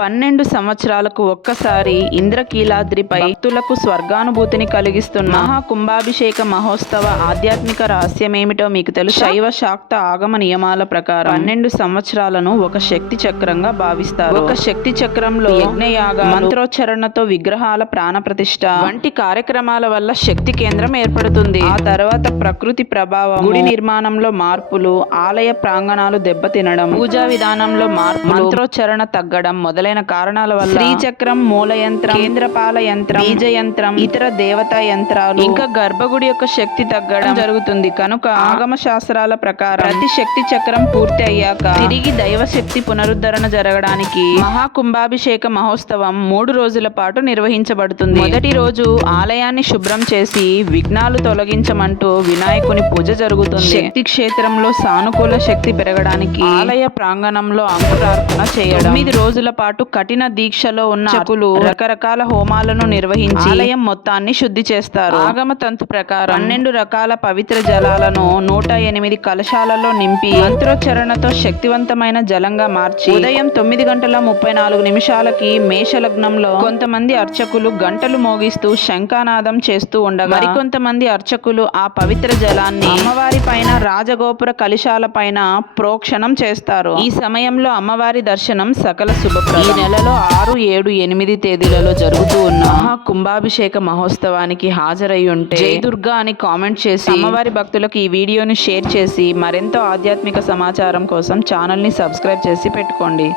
12 సంవత్సరాలకు ఒక్కసారి ఇంద్రకీలాద్రిపై భక్తులకు స్వర్గానుభూతిని కలిగిస్తున్న మహాకుంభాభిషేక మహోత్సవ ఆధ్యాత్మిక రహస్యమేమిటో మీకు తెలుసు. శైవ శాక్త ఆగమ నియమాల ప్రకారం 12 సంవత్సరాలను ఒక శక్తి చక్రంగా భావిస్తారు. ఒక శక్తి చక్రంలో యజ్ఞయాగ మంత్రోచ్చరణతో విగ్రహాల ప్రాణ ప్రతిష్ఠ వంటి కార్యక్రమాల వల్ల శక్తి కేంద్రం ఏర్పడుతుంది. ఆ తర్వాత ప్రకృతి ప్రభావం, గుడి నిర్మాణంలో మార్పులు, ఆలయ ప్రాంగణాలు దెబ్బతినడం, పూజా విధానంలో మార్పులు, మంత్రోచ్చరణ తగ్గడం మొదలైన కారణాల వల్ల శ్రీచక్రం, మూల యంత్రం, కేంద్రపాల యంత్రం, బీజ యంత్రం, ఇతర దేవతా యంత్రాలు, ఇంకా గర్భగుడి యొక్క శక్తి తగ్గడం జరుగుతుంది. కనుక ఆగమ శాస్త్రాల ప్రకారం ప్రతి శక్తి చక్రం పూర్తి అయ్యాక తిరిగి దైవశక్తి పునరుద్ధరణ జరగడానికి మహాకుంభాభిషేక మహోత్సవం 3 రోజుల పాటు నిర్వహించబడుతుంది. మొదటి రోజు ఆలయాన్ని శుభ్రం చేసి విఘ్నాలు తొలగించమంటూ వినాయకుని పూజ జరుగుతుంది. శక్తి క్షేత్రంలో సానుకూల శక్తి పెరగడానికి ఆలయ ప్రాంగణంలో అంకురార్పణ చేయడం. 9 రోజుల పాటు కఠిన దీక్షలో ఉన్న అర్చకులు రకరకాల హోమాలను నిర్వహించి ఆలయం మొత్తాన్ని శుద్ధి చేస్తారు. ఆగమ తంతు ప్రకారం 12 రకాల పవిత్ర జలాలను 108 కలశాలలో నింపి మంత్రోచ్చరణతో శక్తివంతమైన జలంగా మార్చి ఉదయం 9:34 మేషలగ్నంలో కొంతమంది అర్చకులు గంటలు మోగిస్తూ శంఖానాదం చేస్తూ ఉండగా మరికొంతమంది అర్చకులు ఆ పవిత్ర జలాన్ని అమ్మవారి పైన రాజగోపుర కలశాల పైన ప్రోక్షణం చేస్తారు. ఈ సమయంలో అమ్మవారి దర్శనం సకల శుభప్రదం. ఈ నెలలో 6, 7, 8 తేదీలలో జరుగుతూ ఉన్న కుంభాభిషేక మహోత్సవానికి హాజరై ఉంటే జై దుర్గా అని కామెంట్ చేసి అమ్మవారి భక్తులకు ఈ వీడియోని షేర్ చేసి మరెంతో ఆధ్యాత్మిక సమాచారం కోసం ఛానల్ని సబ్స్క్రైబ్ చేసి పెట్టుకోండి.